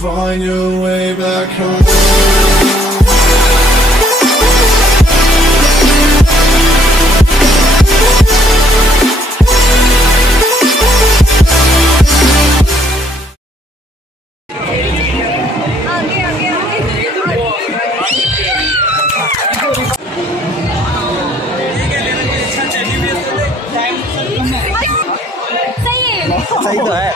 find your way back home. सही तो है।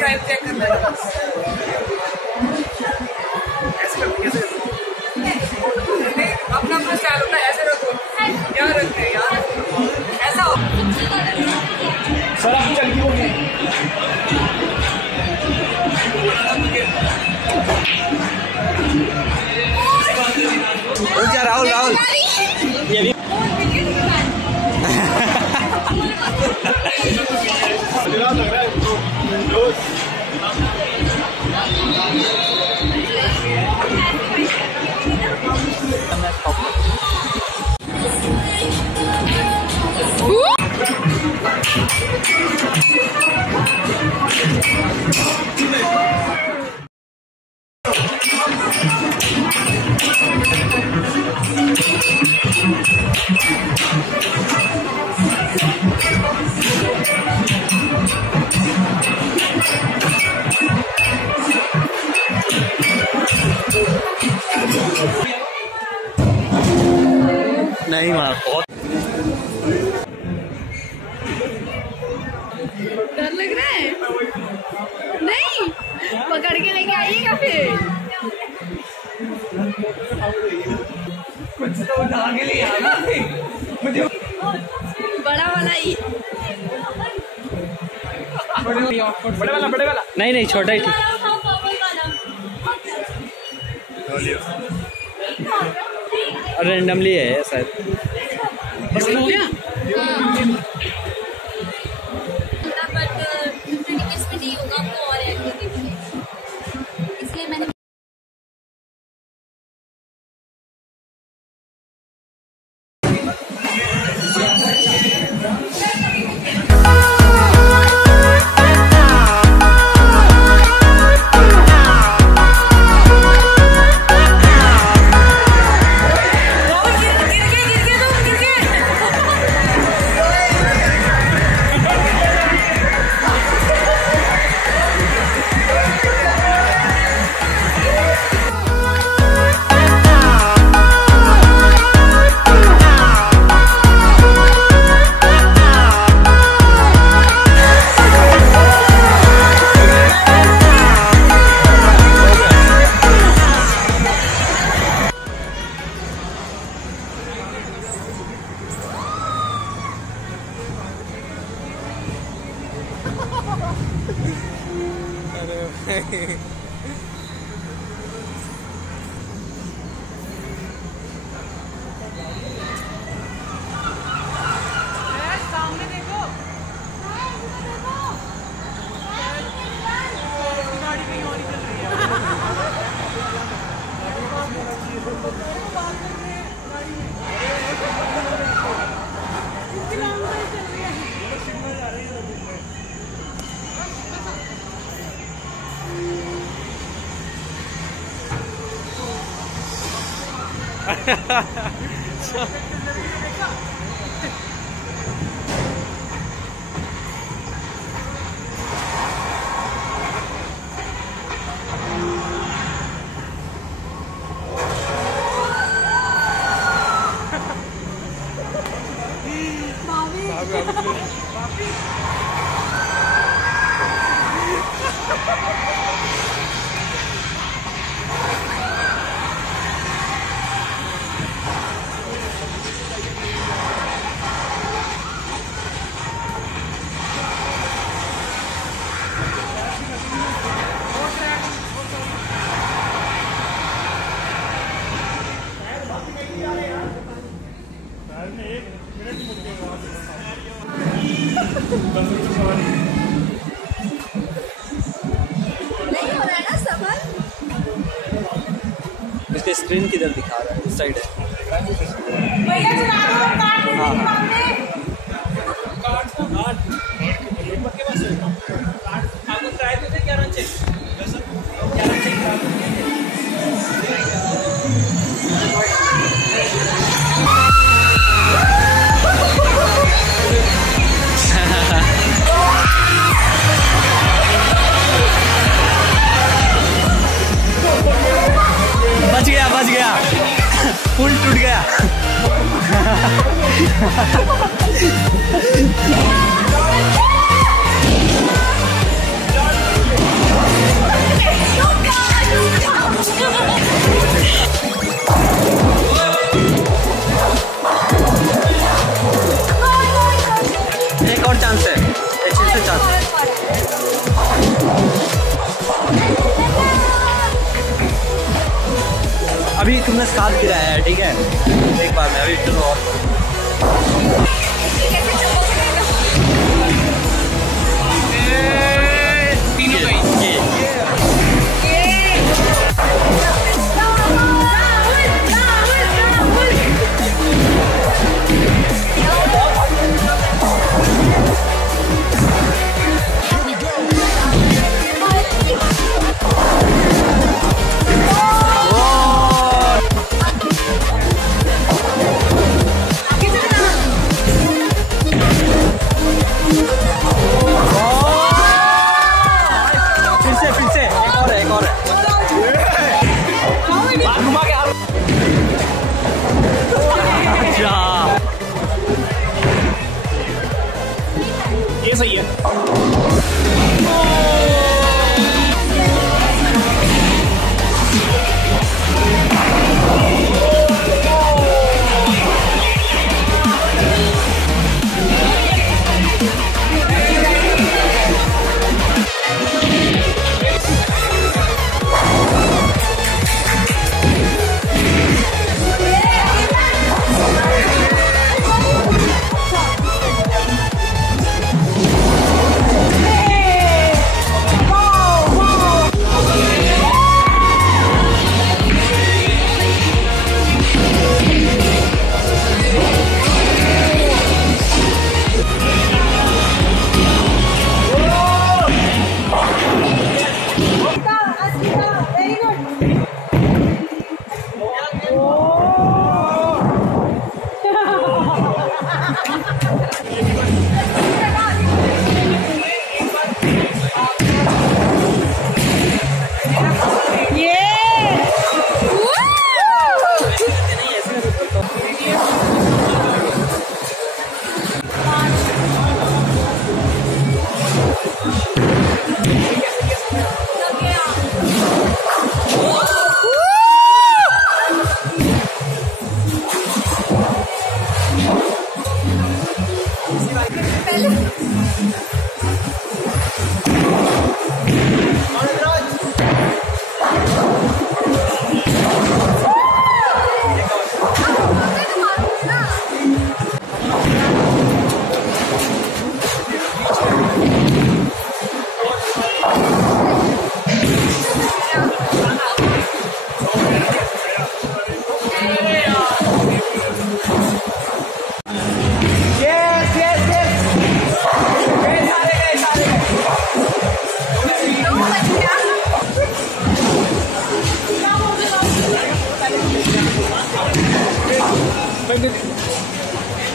चेक करना है। अपना अपना स्टाइल होता है, ऐसे रखो क्या रखते हैं यार, ऐसा हो सर आप चल क्यों गए? राहुल राहुल ये भी नहीं मार बहुत डर लग रहा है। नहीं पकड़ के लेके आइएगा फिर। कुछ तो उठा के ले आना मुझे बड़ा वाला ही। बड़े वाला नहीं नहीं छोटा ही ठीक। रेंडमली है शायद। बस हो गया। नहीं होगा आपको और एक्टिविटी इसलिए मैंने सामने देखो गाड़ी कहीं और ही चल रही उसके स्क्रीन किधर दिखा रहा है? इस साइड है। भैया चला दो कार्ड दे हाँ, दीजिए हाँ। सामने। आपको ट्राई देते क्या रन चेक क्या रन चेक बच गया पुल टूट गया। एक और चांस है, एक चीज से चांस है। अभी तुमने 7 गिराया है, ठीक है? एक बार में अभी चलो और तीनों गई। फिर से एक और है। घुमा के अच्छा ये सही है।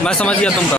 मैं समझ गया तुमका।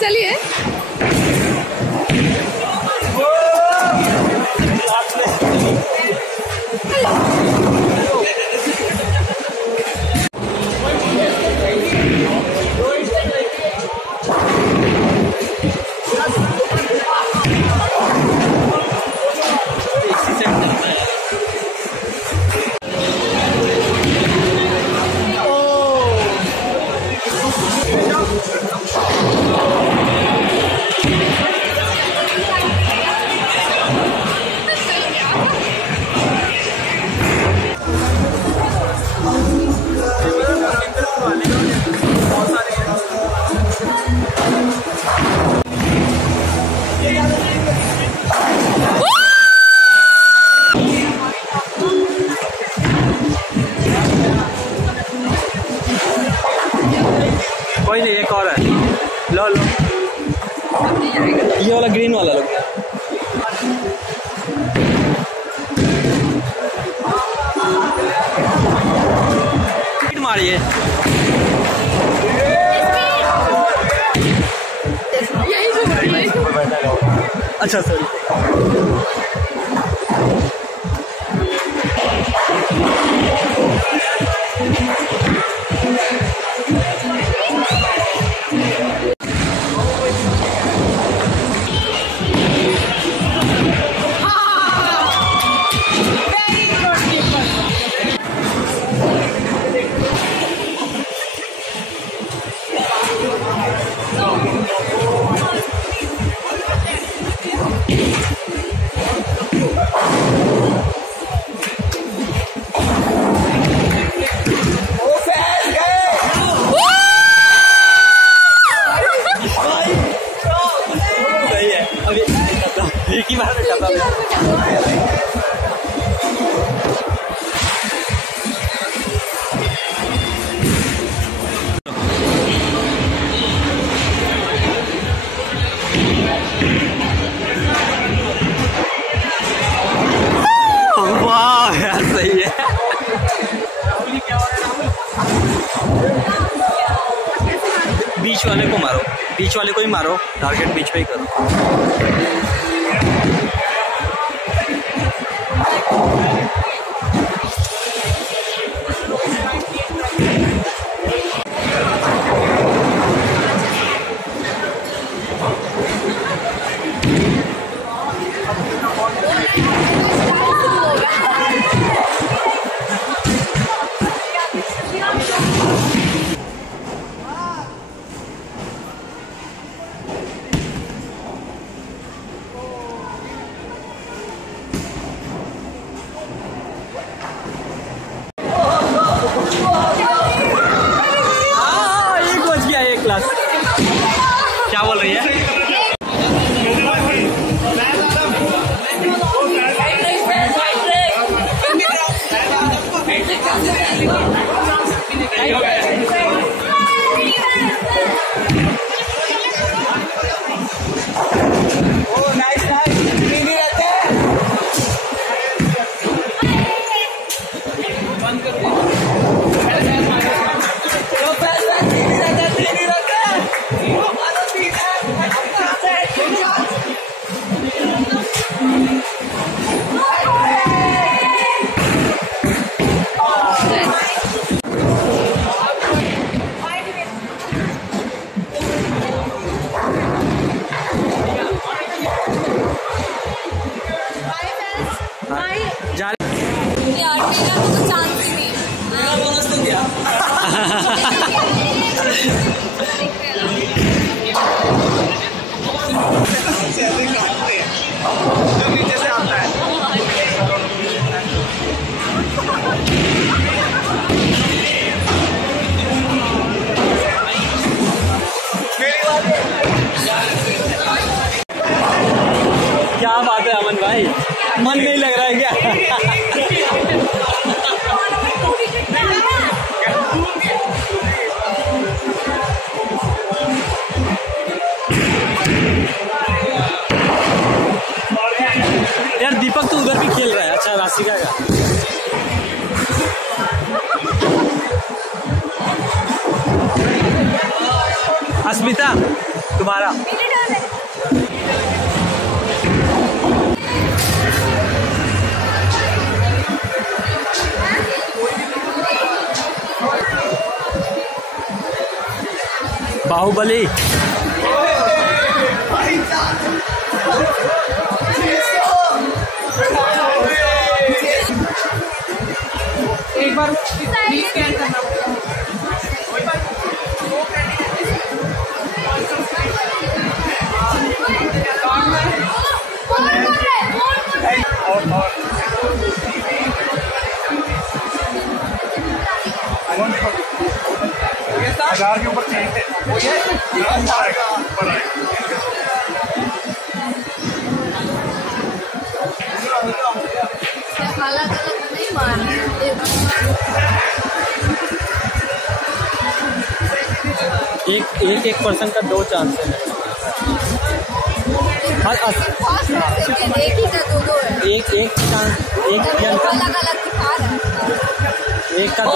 चलिए कोई नहीं, एक और है, लो लो ये वाला ग्रीन वाला लो। मारिए अच्छा सॉरी। की बात कर रहा वाह यार सही है। बीच वाले को मारो, बीच वाले को ही मारो, टारगेट बीच पे ही करो। क्या बोल रही है? क्या बात है अमन भाई, मन नहीं लग रहा है क्या? दीपक तो उधर भी खेल रहा है। अच्छा राशिका का अस्मिता तुम्हारा बाहुबली एक बार प्लीज स्कैन करना हजार के ऊपर चेंज है अलग अलग नहीं मारना एक पर्सन का 2 चांस है। एक ही का दो है। एक चांस एक अलग अलग दिखा रहा है। एक का 2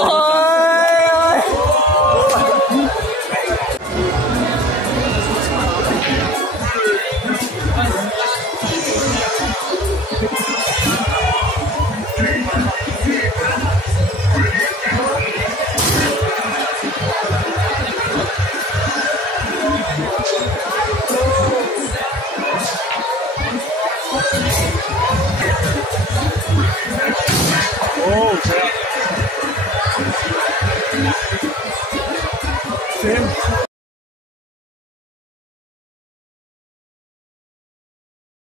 सेम